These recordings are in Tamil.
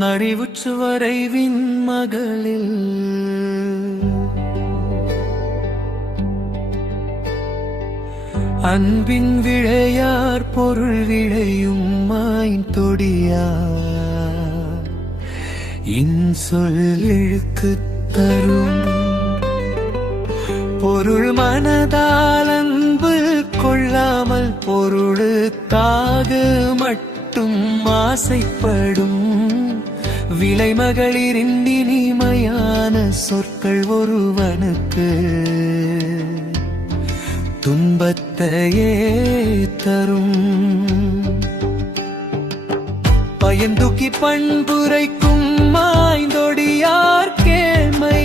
நரிவுச்சுவரைவின் மகளில் அன்பின் விழையார் பொருள் விழையும் மாய்ந்தொடியார் இன்சொல் இழுக்கு தரும் பொருள் மனதால் அன்பு கொள்ளாமல் பொருளுக்காக மட்டும் ஆசைப்படும் விலைமகளிரின் இனிமையான சொற்கள் ஒருவனுக்கு துன்பத்தையே தரும். பயந்துக்கி பண்புரைக்கும் மாய்ந்தொடியார் கேள்மை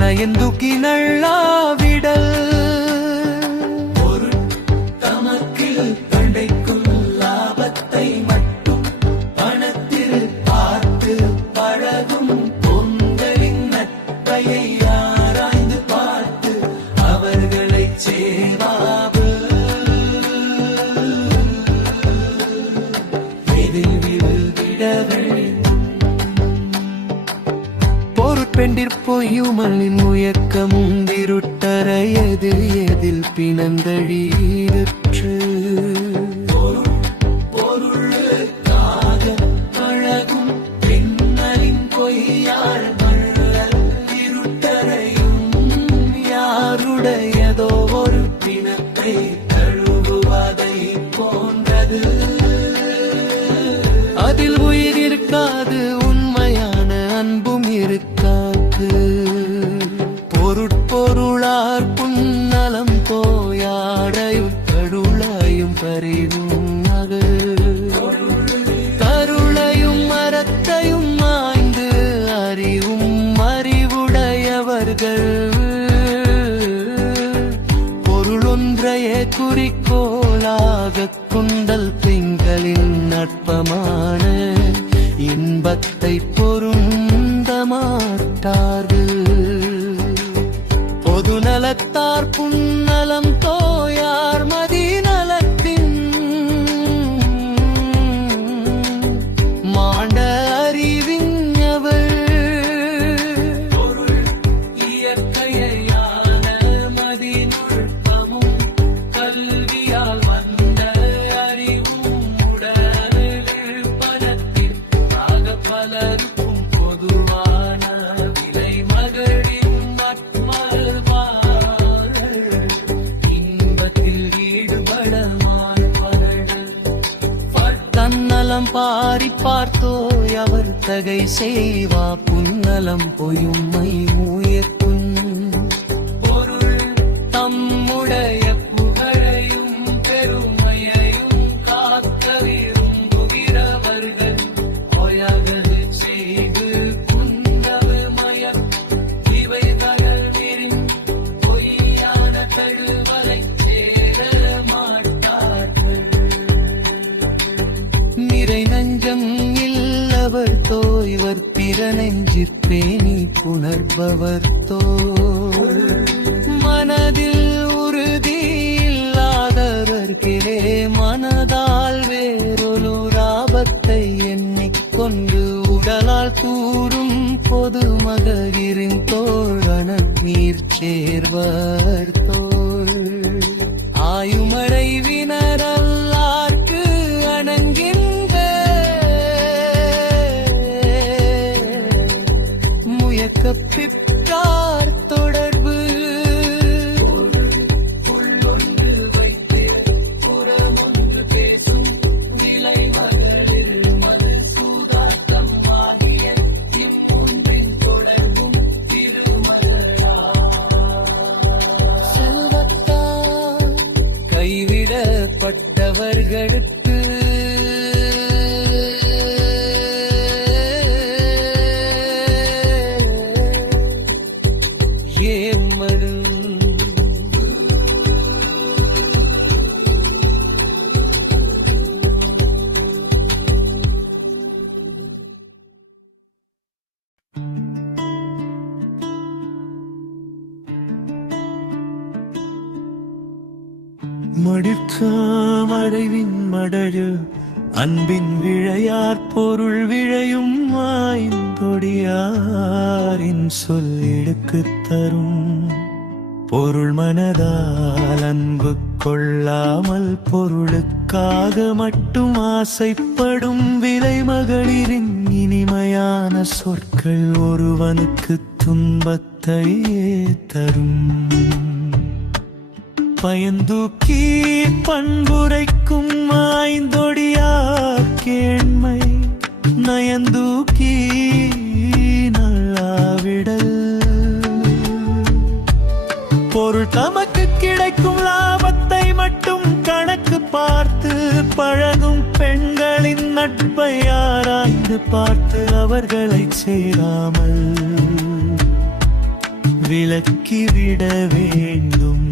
நயந்துக்கி நல்லாவிடல் பொருள் தமக்கில் கண்டைக்கும் லாபத்தை மட்டும் பணத்தில் பார்த்து பழகும் பொங்கலின் நட்பையை ஆராய்ந்து பார்த்து அவர்களை சேவாவு பொய்யுமலின் முயக்கமும் இருட்டறையது எதில் பிணந்தழீரற்று பொருளுக்காக பழகும் பெண்ணலின் பொய்யாள் இருட்டறையும் யாருடையதோ ஒரு பிணத்தை தழுவுவதை போன்றது. அதில் உயிர் இருக்காது, உண்மையான அன்பும் இருக்காது. பொருட்பொருளார் புன்னலம் போயாடையும் கருளையும் பறிவும் கருளையும் மரத்தையும் ஆய்ந்து அறிவும் அறிவுடையவர்கள் பொருளொன்றையே குறிக்கோளாக கொண்டல் பெண்களின் நட்பமான இன்பத்தை பொருந்த மாட்டார்கள். பொது நலத்தார் புன்னலம் தோயார் மதிநலத்தின் மாண்ட அறிவிஞவர் பொருள் இயற்கையான மதிநுட்பமும் கல்வியால் வந்த அறிவும் உடலில் பணத்தில் பலருக்கும் பொதுவான விலை மகளின் இன்பத்தில் ஈடுபட மாறுபவர்கள் தன்னலம் பாரி பார்த்தோய் அவர் தகை செய்வா புன்னலம் பொய்யுமை மூயக்கும் பொருள் தம்முடைய புகழையும் பெருமையையும் காக்க விரும்புகிறவர்கள் ஒயகது செய்து குந்தவு மயம் இவை தகவிரின் பொய்யான தழுவலை சேர மாட்டார்கள். நிறை நஞ்சம் இல்லவர் தோய்வர் பிற நெஞ்சிற்பேணி புணர்பவர் தோல் மனதில் உறுதி இல்லாதவர்கிலே மனதால் வேறொரு ராபத்தை எண்ணிக்கொண்டு உடலால் தூரும் பொது மகளிரின் தோழன நீர் சேர்வர் தோல் ஆயுமடைவினரல்லார்க்கு அணங்கின்ற முயக்கப்பிற்றார் தொடர்பு உள்ளொன்று வைத்து புறமொன்று பேசும் நிலை மகளிர் மது சூதாட்டம் ஆகிய இம்மூன்றின் தொடர்பும் திருமகளா செல்வத்தால் கைவிடப்பட்டவர்களுக்கு மடித்த மறைவின் மடழு அன்பின் விழையார் பொருள் விழையும் வாய்ந்தொடியாரின் சொல்லிடுக்கு தரும் பொருள் மனதால் அன்பு கொள்ளாமல் பொருளுக்காக மட்டும் ஆசைப்படும் விலை மகளிரின் இனிமையான சொற்கள் ஒருவனுக்கு துன்பத்தையே தரும். பயந்தூக்கி பண்புரைக்கும் ஆய்ந்தொடியார் கேண்மை நயந்தூக்கி நல்லாவிடல். பொருள் தமக்கு கிடைக்கும் லாபத்தை மட்டும் கணக்கு பார்த்து பழகும் பெண்களின் நட்பை ஆராய்ந்து பார்த்து அவர்களை சேராமல் விலக்கிவிட வேண்டும்.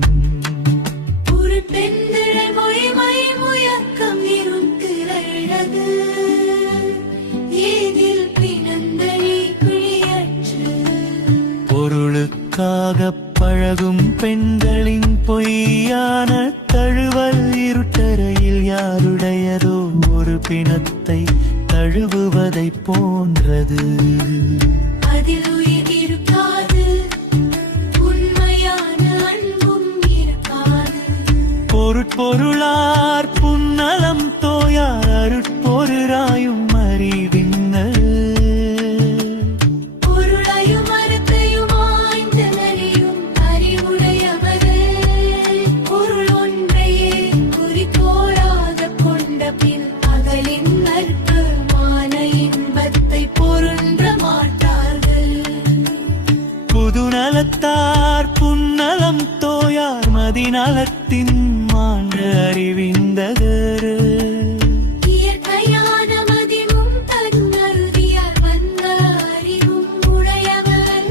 பொருளுக்காக பழகும் பெண்களின் பொய்யான தழுவல் இருட்டறையில் யாருடையதோ ஒரு பிணத்தை தழுவுவதை போன்றது. அதில் உயிர் இருக்காது, உண்மையான அன்பும் இருக்காது. பொருளார் புன்னலம் தோயார் அருட்பொருளாயும் அறிவின்னர். புதுநலத்தார் புன்னலம் தோயார் மதிநலத்தின் மாண்ட அறிவிந்தகர். இயற்கையான மதிவும் தன்னருதியால் வந்த அறிவும் உடையவர்.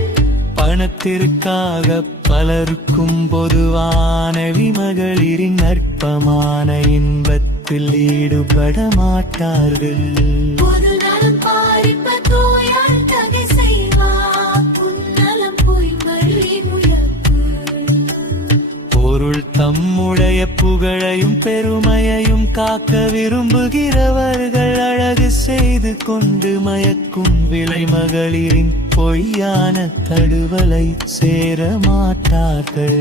பணத்திற்காக பலருக்கும் பொதுவான விமகளிரின் அற்பமான இன்பத்தில் ஈடுபட மாட்டார்கள். பொதுநலம் பாரிப்ப தோயார் தகை செய்வார். பொருள் தம்முடைய புகழையும் பெருமையையும் காக்க விரும்புகிறவர்கள் அழகு செய்து கொண்டு மயக்கும் விலை மகளிரின் பொய்யான தழுவலை சேர மாட்டார்கள்.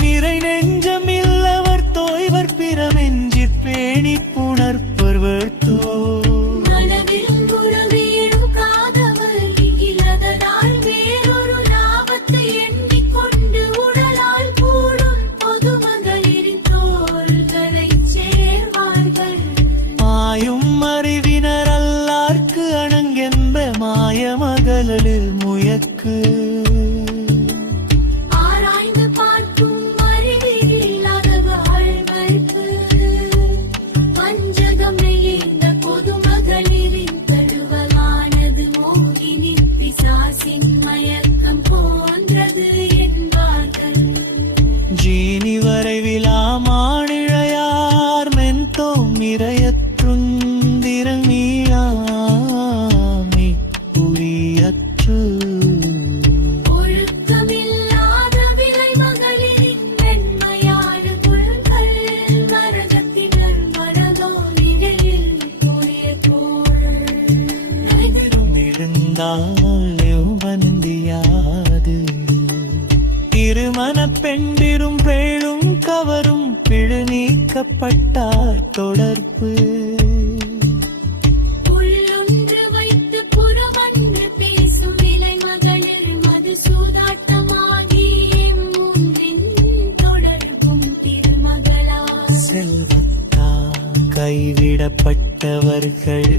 நிறை நெஞ்சமில்லவர் தோய்வர் பிறமெஞ்சி பேணி புணர்ப்பவர் தோ. அறிவினரல்லார்க்கு அணங்கென்ப மாயமகளில் முயக்கு. ஆராய்ந்து பார்க்கும் அறிவில்லாதவர்களுக்கு வஞ்சகம் நெய்ந்த பொதுமகளிரின் தழுவலானது மோகினின் பிசாசின் மயக்கம் போன்றது என்பார்கள். ஜீனி வரைவிலா மானிழையார் மென்தோம் நிறைய ஒழுக்கமில்லாத விலை மகளிரின் மென்மையான குள்கள் மரகத்தினர் மனதோ நிழலில் கூறிய தோள். நெடுந்தாந்தியாது திருமண பெண்டிரும் பேழும் கவரும் பிழு நீக்கப்பட்டார் தொடர்பு. செல்வத்தால் கைவிடப்பட்டவர்கள்